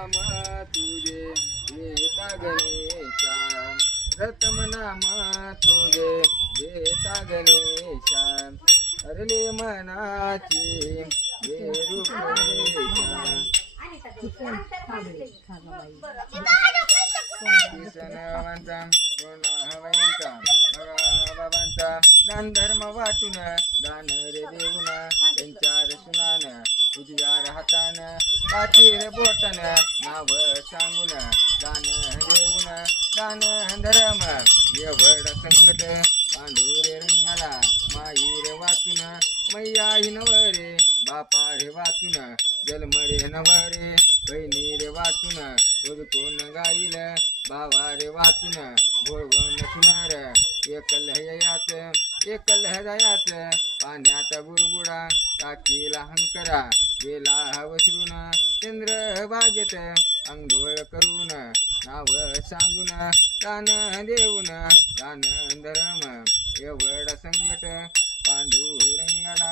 नाम तुझे घेता गणेशा प्रथम नाम तुझे घेता गणेशा हरले मनाची हे रूप गणेशा किसनवंता गुणवंता भगवंता दान धर्म वाटून दान रे देऊन त्यांच्यावर सुनान उजव्यार हातान पाठीर बोटन नाव सांगून दान देऊन दान धर्म एवढ संकट पांडुरे रंगाला माईर वाचून मैया हिनवरे बापा रे वाचून जन्म रे नवरे बहिणी रे वाचून रोज कोण गाईल बाबा रे वाचून भोळवण सुनार एकल हयात पाण्यात बुरबुडा टाकीला हंकरा गेला वसरून चंद्र बागेत अंघोळ करून नाव सांगून दान देऊन दान धर्म एवढा संकट पांडुरंगाला